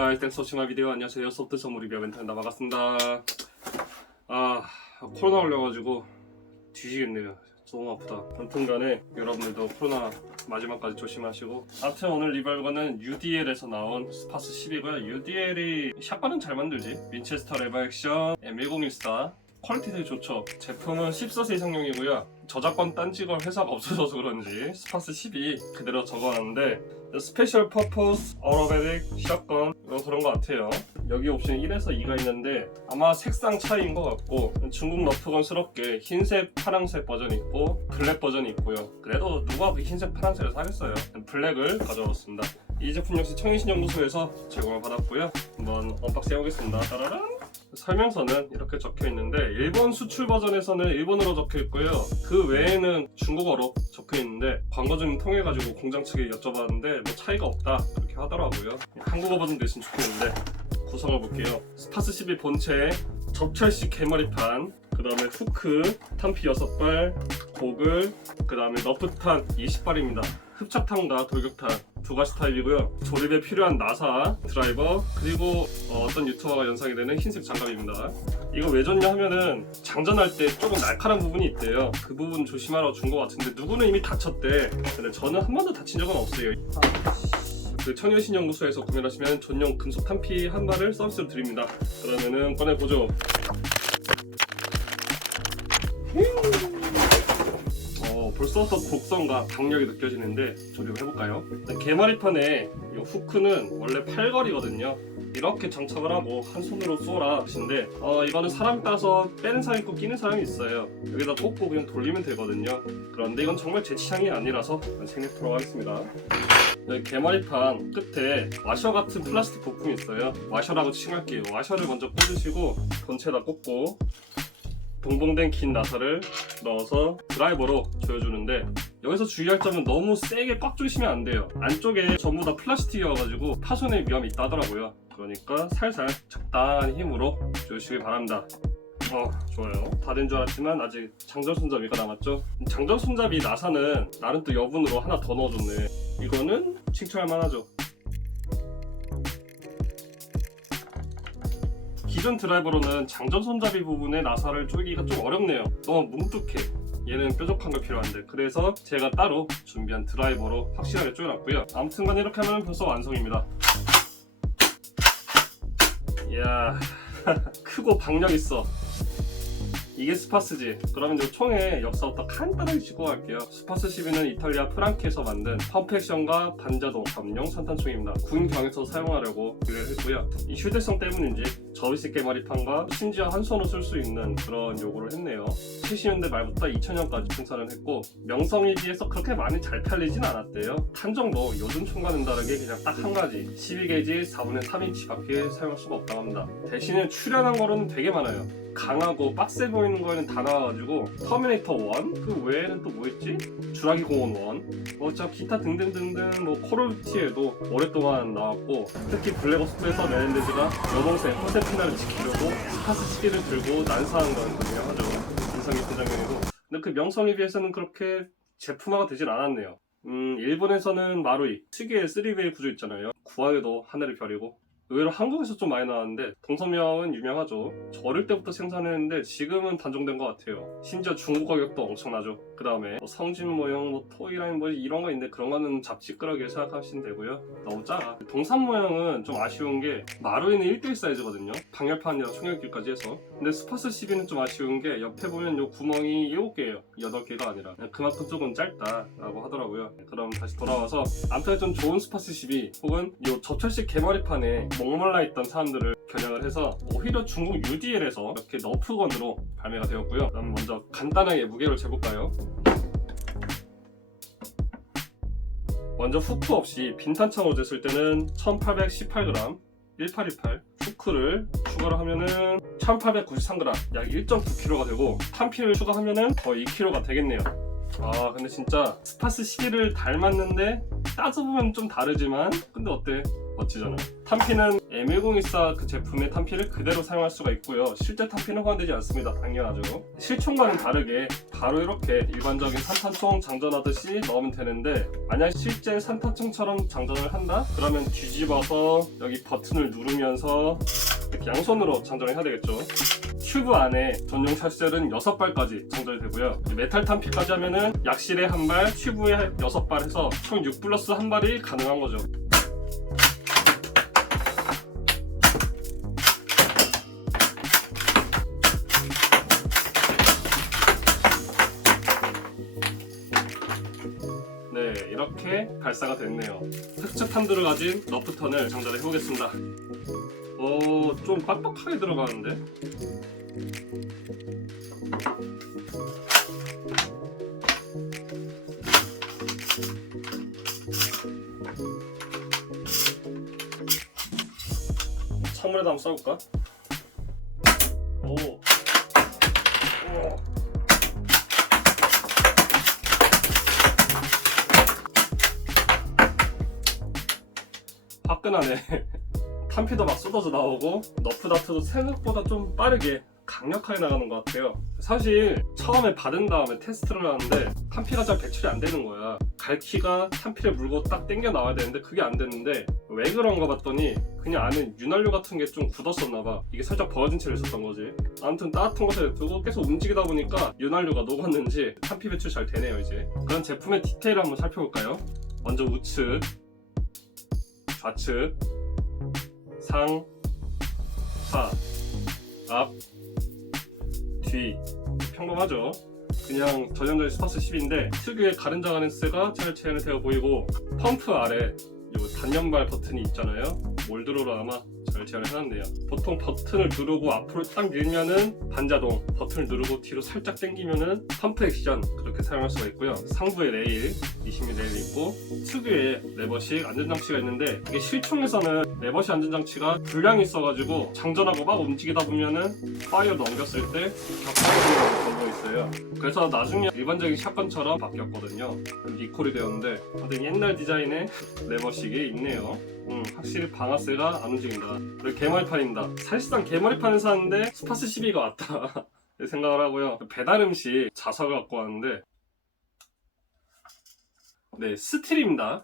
가이 땡스 워칭 비디오. 안녕하세요. 소프트 선물 리뷰 멘트입니다. 반갑습니다. 코로나 걸려가지고 뒤지겠네요. 너무 아프다. 아무튼간에 여러분들도 코로나 마지막까지 조심하시고, 아무튼 오늘 리뷰할 거는 UDL에서 나온 스파스 10이고요 UDL이 샷건은 잘 만들지. 윈체스터 레버 액션 M1014 퀄리티 되게 좋죠. 제품은 14세 이상용이고요. 저작권 딴지걸 회사가 없어져서 그런지 스파스 10이 그대로 적어놨는데, 스페셜 퍼포스 어로베릭 샷건 그런 것 같아요. 여기 옵션 1에서 2가 있는데 아마 색상 차이인 것 같고, 중국 러프건스럽게 흰색 파란색 버전이 있고 블랙 버전이 있고요. 그래도 누가 그 흰색 파란색을 사겠어요. 블랙을 가져왔습니다. 이 제품 역시 청인신연구소에서 제공을 받았고요. 한번 언박싱 해보겠습니다. 따라란! 설명서는 이렇게 적혀 있는데, 일본 수출 버전에서는 일본어로 적혀 있고요. 그 외에는 중국어로 적혀 있는데, 광고 좀 통해 가지고 공장 측에 여쭤봤는데 뭐 차이가 없다 그렇게 하더라고요. 한국어 버전 됐으면 좋겠는데. 구성을 볼게요. 스파스 12 본체에 접철식 개머리판, 그 다음에 후크, 탄피 6발, 고글, 그 다음에 너프탄 20발입니다. 흡착탄과 돌격탄 두 가지 타입이고요. 조립에 필요한 나사, 드라이버, 그리고 어떤 유튜버가 연상이 되는 흰색 장갑입니다. 이거 왜 줬냐 하면은 장전할 때 조금 날카로운 부분이 있대요. 그 부분 조심하라고 준 것 같은데, 누구는 이미 다쳤대. 근데 저는 한 번도 다친 적은 없어요. 그 청인신연구소에서 구매하시면 전용 금속 탄피 한 발을 서비스로 드립니다. 그러면은 꺼내보죠. 벌써부터 곡선과 강력이 느껴지는데 조립을 해볼까요? 개머리판에 이 후크는 원래 8거리거든요. 이렇게 장착을 하고 한 손으로 쏘라 하시는데, 이거는 사람 따라서 빼는 사람이 있고 끼는 사람이 있어요. 여기다 꽂고 그냥 돌리면 되거든요. 그런데 이건 정말 제 취향이 아니라서 생략토록 하겠습니다. 여기 개머리판 끝에 와셔 같은 플라스틱 부품이 있어요. 와셔라고 칭할게요. 와셔를 먼저 꽂으시고 본체에다 꽂고 동봉된 긴 나사를 넣어서 드라이버로 조여주는데, 여기서 주의할 점은 너무 세게 꽉 조이시면 안 돼요. 안쪽에 전부 다 플라스틱이어가지고 파손의 위험이 있다 하더라고요. 그러니까 살살 적당한 힘으로 조이시길 바랍니다. 좋아요. 다 된 줄 알았지만 아직 장전 손잡이가 남았죠. 장전 손잡이 나사는 나름 또 여분으로 하나 더 넣어줬네. 이거는 칭찬할 만하죠. 기존 드라이버로는 장전 손잡이 부분에 나사를 조이기가 좀 어렵네요. 너무 뭉툭해. 얘는 뾰족한 거 필요한데, 그래서 제가 따로 준비한 드라이버로 확실하게 조여놨고요. 아무튼간 이렇게 하면 벌써 완성입니다. 이야 크고 박력 있어. 이게 스파스지. 그러면 이 총의 역사부터 간단하게 짚고 갈게요. 스파스 12는 이탈리아 프랑키에서 만든 펌프 액션과 반자동 감용 산탄총입니다. 군경에서 사용하려고 구매를 했고요. 이 휴대성 때문인지 접이식 개머리판과 심지어 한 손으로 쓸 수 있는 그런 요구를 했네요. 70년대 말부터 2000년까지 생산을 했고, 명성에 비해서 그렇게 많이 잘 팔리진 않았대요. 탄정도 요즘 총과는 다르게 그냥 딱 한 가지 12게이지 4분의 3인치밖에 사용할 수가 없다고 합니다. 대신에 출연한 거로는 되게 많아요. 강하고 빡세 보이는 거에는 다 나와가지고 터미네이터 1, 그 외에는 또 뭐 있지? 주라기 공원 1, 기타 등등등등, 콜오브듀티에도 오랫동안 나왔고, 특히 블랙옵스에서 메넨데즈가 여동생 호세피나를 지키려고 스파스 12를 들고 난사한 건 유명하죠. 인상 깊은 장면이고. 근데 그 명성에 비해서는 그렇게 제품화가 되진 않았네요. 일본에서는 마루이 특유의 3웨이 구조 있잖아요. 구하에도 하늘의 별이고, 의외로 한국에서 좀 많이 나왔는데 동서명은 유명하죠. 저 어릴 때부터 생산했는데 지금은 단종된 것 같아요. 심지어 중국 가격도 엄청나죠. 그 다음에 성진 모형, 토이라인 이런 거 있는데, 그런 거는 잡지끄러기를 생각하시면 되고요. 너무 작아. 동산 모형은 좀 아쉬운 게 마루이는 1대1 사이즈거든요. 방열판이랑 총열기까지 해서. 근데 스파스 12는 좀 아쉬운 게 옆에 보면 요 구멍이 7개예요 8개가 아니라. 그만큼 조금 짧다라고 하더라고요. 그럼 다시 돌아와서, 아무튼 좀 좋은 스파스 12 혹은 요 접철식 개머리판에 목말라 있던 사람들을 겨냥을 해서 오히려 중국 UDL에서 이렇게 너프건으로 발매가 되었고요. 그럼 먼저 간단하게 무게를 재볼까요? 먼저 후크 없이 빈탄창으로 쟀을 때는 1818g 1818 후크를 추가로 하면은 1893g 약 1.9kg가 되고, 탄피를 추가하면은 거의 2kg가 되겠네요. 근데 진짜 스파스 12를 닮았는데 따져보면 좀 다르지만, 근데 어때? 멋지잖아. 탄피는 M1024 그 제품의 탄피를 그대로 사용할 수가 있고요. 실제 탄피는 호환되지 않습니다. 당연하죠. 실총과는 다르게 바로 이렇게 일반적인 산탄총 장전하듯이 넣으면 되는데, 만약 실제 산탄총처럼 장전을 한다? 그러면 뒤집어서 여기 버튼을 누르면서 이렇게 양손으로 장전을 해야 되겠죠. 튜브 안에 전용 샷셀은 6발까지 장전이 되고요. 메탈 탄피까지 하면은 약실에 1발, 튜브에 6발 해서 총 6 플러스 1발이 가능한 거죠. 네, 이렇게 발사가 됐네요. 특수탄두를 가진 너프턴을 장전해 보겠습니다. 좀 빡빡하게 들어가는데? 창문에다 한번 쏴볼까? 오. 화끈하네. 탄피도 막 쏟아져 나오고 너프 다트도 생각보다 좀 빠르게 강력하게 나가는 것 같아요. 사실 처음에 받은 다음에 테스트를 하는데 탄피가 잘 배출이 안 되는 거야. 갈퀴가 탄피를 물고 딱 당겨 나와야 되는데 그게 안 됐는데 왜 그런가 봤더니 그냥 안에 윤활유 같은 게 좀 굳었었나 봐. 이게 살짝 벌어진 채로 있었던 거지. 아무튼 따뜻한 곳에 두고 계속 움직이다 보니까 윤활유가 녹았는지 탄피 배출 잘 되네요. 이제 그런 제품의 디테일을 한번 살펴볼까요? 먼저 우측, 좌측, 상, 하, 앞, 뒤. 평범하죠. 그냥 전형적인 스파스 10인데 특유의 가른자 가렌스가 잘 재현되어 보이고, 펌프 아래 요 단연발 버튼이 있잖아요. 몰드로로 아마 잘 재현을 해놨네요. 보통 버튼을 누르고 앞으로 딱 밀면은 반자동, 버튼을 누르고 뒤로 살짝 당기면은 펌프 액션, 그렇게 사용할 수가 있고요. 상부에 레일, 20mm 레일이 있고 특유의 레버식 안전장치가 있는데, 이게 실총에서는 레버식 안전장치가 불량이 있어가지고 장전하고 막 움직이다 보면은 파이어 넘겼을 때 격파되는 경우가 있어요. 그래서 나중에 일반적인 샷건처럼 바뀌었거든요. 리콜이 되었는데 근데 옛날 디자인의 레버식이 있네요. 확실히 방아쇠가 안 움직인다. 그리고 개머리판입니다. 사실상 개머리판을 샀는데 스파스 12가 왔다 생각을 하고요. 배달 음식 자석을 갖고 왔는데, 네, 스틸입니다.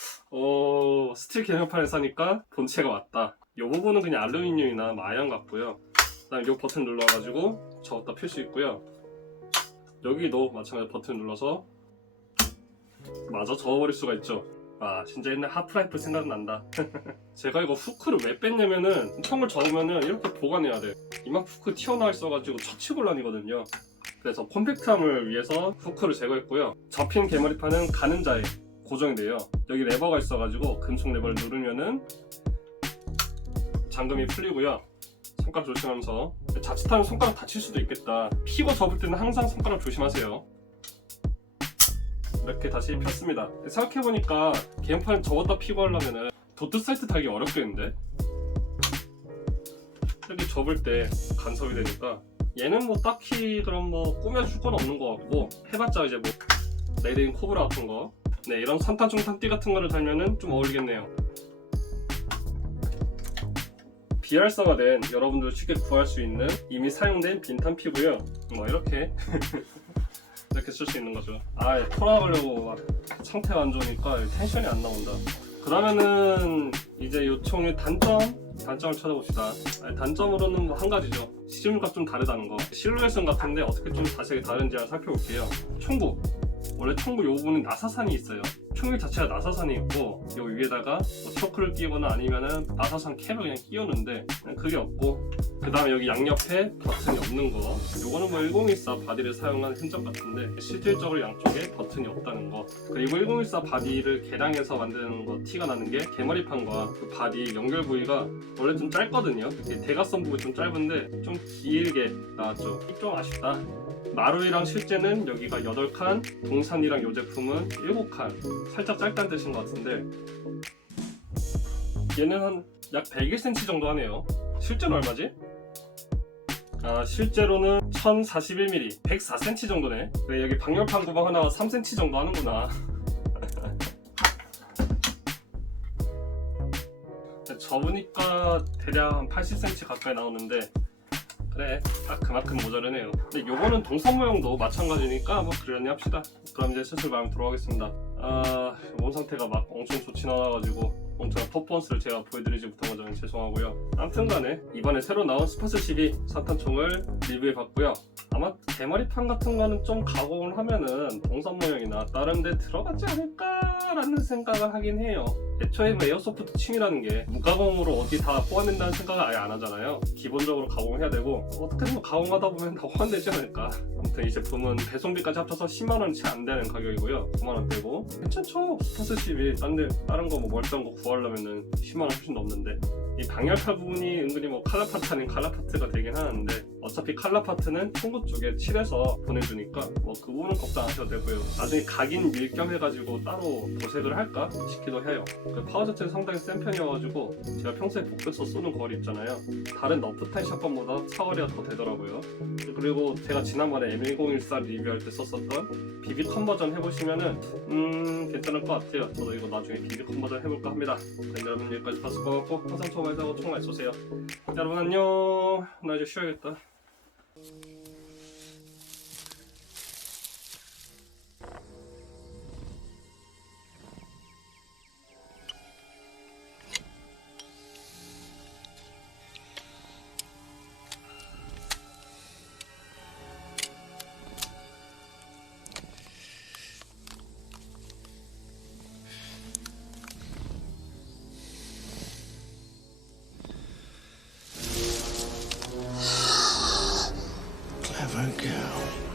스틸 개머리판을 사니까 본체가 왔다. 이 부분은 그냥 알루미늄이나 마이언 같고요. 그다음에 이 버튼 눌러가지고 저었다 펼 수 있고요. 여기도 마찬가지로 버튼 눌러서 마저 저어버릴 수가 있죠. 아, 진짜 옛날 하프라이프 생각난다. 제가 이거 후크를 왜 뺐냐면은 총을 저으면은 이렇게 보관해야 돼. 이만큼 후크 튀어나와 있어가지고 처치곤란이거든요. 그래서 콤팩트함을 위해서 후크를 제거했고요. 접힌 개머리판은 가는 자에 고정이 돼요. 여기 레버가 있어가지고 금속 레버를 누르면은 잠금이 풀리고요. 손가락 조심하면서, 자칫하면 손가락 다칠 수도 있겠다. 피고 접을 때는 항상 손가락 조심하세요. 이렇게 다시 폈습니다. 생각해보니까 개인판 접었다 피고 하려면은 도트 사이트 달기 어렵겠는데? 이렇게 접을 때 간섭이 되니까 얘는 뭐 딱히 그럼 뭐 꾸며줄 건 없는 것 같고, 해봤자 이제 뭐 레이드인 코브라 같은 거, 네, 이런 산탄총 탄띠 같은 거를 달면은 좀 어울리겠네요. 비활성화된, 여러분들 쉽게 구할 수 있는 이미 사용된 빈탄 피고요. 뭐 이렇게 이렇게 쓸 수 있는 거죠. 토라가려고 막 상태가 안 좋으니까 텐션이 안 나온다. 그러면은 이제 이 총의 단점을 찾아봅시다. 단점으로는 뭐 한 가지죠. 시중과 좀 다르다는 거. 실루엣은 같은데 어떻게 좀 자세하게 다른지 살펴볼게요. 총구. 원래 총구 이 부분은 나사산이 있어요. 총기 자체가 나사산이 있고, 이 위에다가 뭐 초크를 끼거나 아니면은 나사산 캡을 그냥 끼우는데 그게 없고, 그 다음에 여기 양옆에 버튼이 없는 거, 요거는 뭐 1024 바디를 사용한 흔적 같은데 실질적으로 양쪽에 버튼이 없다는 거. 그리고 1024 바디를 개량해서 만드는 거 티가 나는 게 개머리판과 그 바디 연결 부위가 원래 좀 짧거든요. 대각선 부분이 좀 짧은데 좀 길게 나왔죠. 좀 아쉽다. 마루이랑 실제는 여기가 8칸, 동산이랑 이 제품은 7칸. 살짝 짧다는 뜻인 것 같은데, 얘는 한 약 101cm 정도 하네요. 실제는 얼마지? 실제로는 1041mm, 104cm 정도네. 그래, 여기 방열판 구멍 하나가 3cm 정도 하는구나. 접으니까 대략 한 80cm 가까이 나오는데 그래 딱 그만큼 모자르네요. 근데 요거는 동선 모형도 마찬가지니까 뭐 그러니 합시다. 그럼 이제 슬슬 마음 들어가겠습니다. 몸 상태가 막 엄청 좋진 않아가지고 엄청난 퍼포먼스를 제가 보여드리지 못한 건 죄송하고요. 아무튼간에 이번에 새로 나온 스파스 12 산탄총을 리뷰해봤고요. 아마 대머리판 같은 거는 좀 가공을 하면은 동선 모형이나 다른 데 들어가지 않을까라는 생각을 하긴 해요. 애초에 뭐 에어소프트 층이라는 게 무가공으로 어디 다 호환된다는 생각을 아예 안 하잖아요. 기본적으로 가공해야 되고 어떻게든 가공하다 보면 다 호환되지 않을까. 아무튼 이 제품은 배송비까지 합쳐서 10만원 채 안 되는 가격이고요. 9만원대고 괜찮죠? 스파스 12 다른 거 뭐 멀쩡한 거 구하려면은 10만원 훨씬 넘는데 이 방열판 부분이 은근히 뭐 칼라파트 아닌 칼라파트가 되긴 하는데 어차피 칼라파트는 송곳 쪽에 칠해서 보내주니까 뭐 그 부분은 걱정 안 하셔도 되고요. 나중에 각인 밀겸 해가지고 따로 도색을 할까 싶기도 해요. 그 파워 자체는 상당히 센 편이어가지고 제가 평소에 복도에서 쏘는 거리 있잖아요. 다른 너프타입 샷건보다 사거리가 더 되더라고요. 그리고 제가 지난번에 M1014 리뷰할 때 썼었던 BB 컨버전 해보시면은 괜찮을 것 같아요. 저도 이거 나중에 BB 컨버전 해볼까 합니다. 여러분 여기까지 봤을 것 같고 항상 총 많이 사고 총 많이 쏘세요. 여러분 안녕. 나 이제 쉬어야겠다. Clever girl.